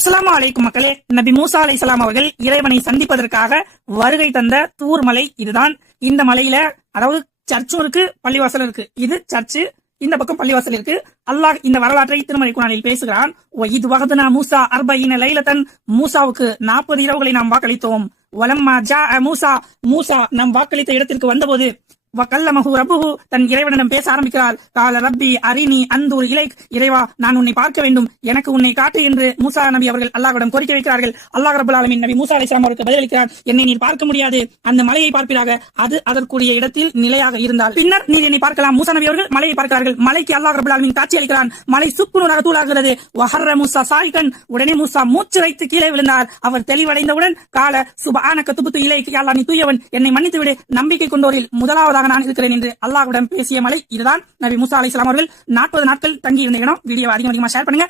அஸ்ஸலாமு அலைக்கும் மக்களே. நபி மூசா அலைஹிஸ்ஸலாம் அவர்கள் இறைவனை சந்திப்பதற்காக வருகை தந்த தூர் மலை இதுதான். இந்த மலையில அதாவது சர்ச்சும் இருக்கு, பள்ளிவாசல் இருக்கு. இது சர்ச்சு, இந்த பக்கம் பள்ளிவாசல் இருக்கு. அல்லாஹ் இந்த வரலாற்றை திருமறை குர்ஆனில் பேசுகிறான். இது வகதனா மூசா அர்பஈன லைலத்தன், மூசாவுக்கு 40 இரவுகளை நாம் வாக்களித்தோம். வலம்மா ஜாஅ மூசா, மூசா நம் வாக்களித்த இடத்திற்கு வந்தபோது வகல்லமஹு ரப்புஹு, தன் இறைவனிடம் பேச ஆரம்பிக்கிறார். கால ரப்பி அரினி அந்தூர் இலைக், இறைவா நான் உன்னை பார்க்க வேண்டும், எனக்கு உன்னை காட்டு என்று மூசா நபி அவர்கள் அல்லாஹ்விடம் கோரிக்கை வைக்கிறார்கள். அல்லாஹ் ரப்பல் ஆலமீன் நபி மூசா அலைஹிஸ்ஸலாம் அவருக்கு பதிலளிக்கிறார், என்னை நீர் பார்க்க முடியாது, அந்த மலையை பார்ப்பீராக, அது அதற்குரிய இடத்தில் நிலையாக இருந்தால் பின்னர் நீர் என்னை பார்க்கலாம். மூசா நபி அவர்கள் மலையை பார்க்கிறார்கள். மலைக்கு அல்லாஹ் ரப்பல் ஆலமீன் காட்சி அளிக்கிறான். மலை சுக்குநூறாக தூளாகிறது. வஹர்ர மூசா சாயிகன், உடனே மூசா மூச்சு வைத்து கீழே விழுந்தார். அவர் தெளிவடைந்தவுடன் கால சுப்ஹானக துப்து இலைக், யா அல்லாஹ் நீ தூயவன், என்னை மன்னித்து விடு, நம்பிக்கை கொண்டோரில் முதலாவதாக நான் இருக்கிறேன் என்று அல்லாஹ்விடம் பேசிய மலை இதுதான். நபி மூசா அலைஹிஸ்ஸலாம் அவர்கள் 40 நாட்கள் தங்கி இருந்த இடம். வீடியோ அதிகமாக ஷேர் பண்ணுங்க.